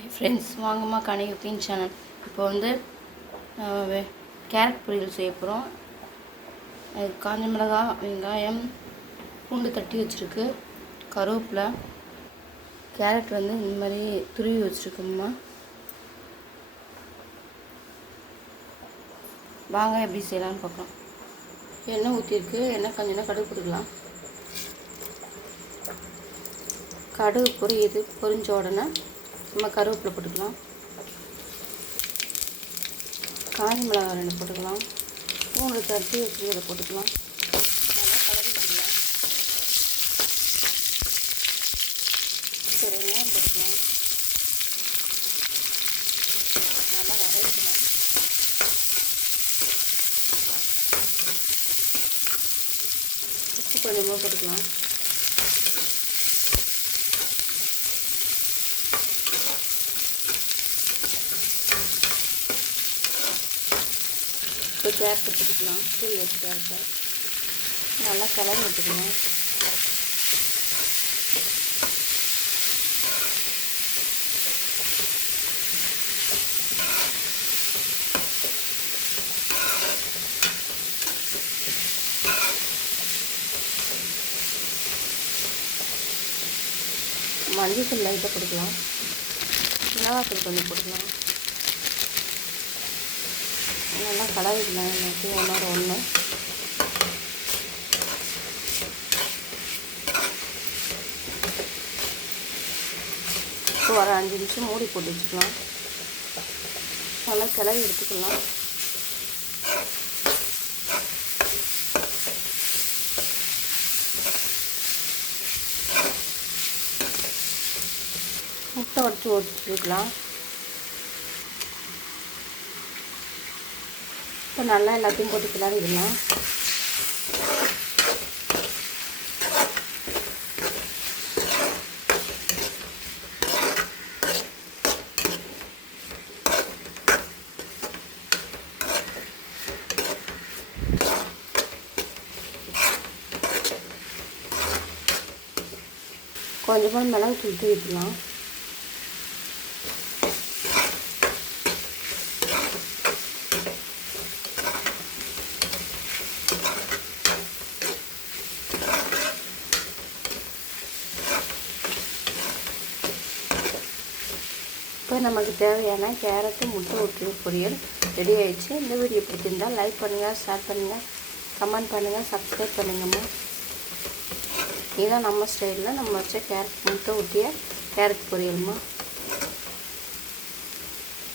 Hi friends, வாங்கம்மா கனி cooking channel. இப்போ வந்து கேரட் பொரியல் செய்ய போகிறோம். காஞ்ச மிளகாய், வெங்காயம், பூண்டு தட்டி வச்சுருக்கு, கருவேப்பிலை, கேரட் வந்து இந்த மாதிரி துருவி வச்சுருக்கோம்மா. வாங்க எப்படி செய்யலான்னு பார்க்கலாம். எண்ணெய் ஊற்றிருக்கு, எண்ணெய் கொஞ்சம் கடுகு போட்டுக்கலாம். கடுகு பொரிஞ்ச உடனே நம்ம கருவேப்பிலை போட்டுக்கலாம். காஞ்ச மிளகாய் 2 போட்டுக்கலாம். பூண்டு தட்டி வச்சுக்கிறத போட்டுக்கலாம். நல்லா கலரிக்கலாம். வெங்காயம் போட்டுக்கலாம். நல்லா வதக்கலாம். உப்பு கொஞ்சமாக போட்டுக்கலாம். இப்போ கேரட் போட்டுக்கலாம். தூள் வச்சு கேரட்டை நல்லா கலர் விட்டுக்கலாம். மஞ்சள் தூள் லைட்டாக போட்டுக்கலாம். மிளகாத்தூள் கொஞ்சம் போட்டுக்கலாம். நல்லா கலரிக்கலாம். எனக்கு ஒன்றோட ஒன்று ஒரு 5 நிமிஷம் மூடி போட்டு வச்சுக்கலாம். நல்லா கிளறி எடுத்துக்கலாம். முட்டை உடச்சி ஊற்றிக்கலாம். இப்போ நல்லா எல்லாத்தையும் போட்டு கிளறிடலாம். கொஞ்சமாக மிளகு தூள் தூவிக்கலாம். இப்போ நமக்கு தேவையான கேரட்டு முட்டை ஊற்றி பொரியல் ரெடி ஆகிடுச்சு. இந்த வீடியோ பிடிச்சிருந்தால் லைக் பண்ணுங்கள், ஷேர் பண்ணுங்கள், கமெண்ட் பண்ணுங்கள், சப்ஸ்கிரைப் பண்ணுங்கம்மா. இதுதான் நம்ம ஸ்டைலில் நம்ம வச்ச முட்டை ஊற்றிய கேரட் பொரியல்மா.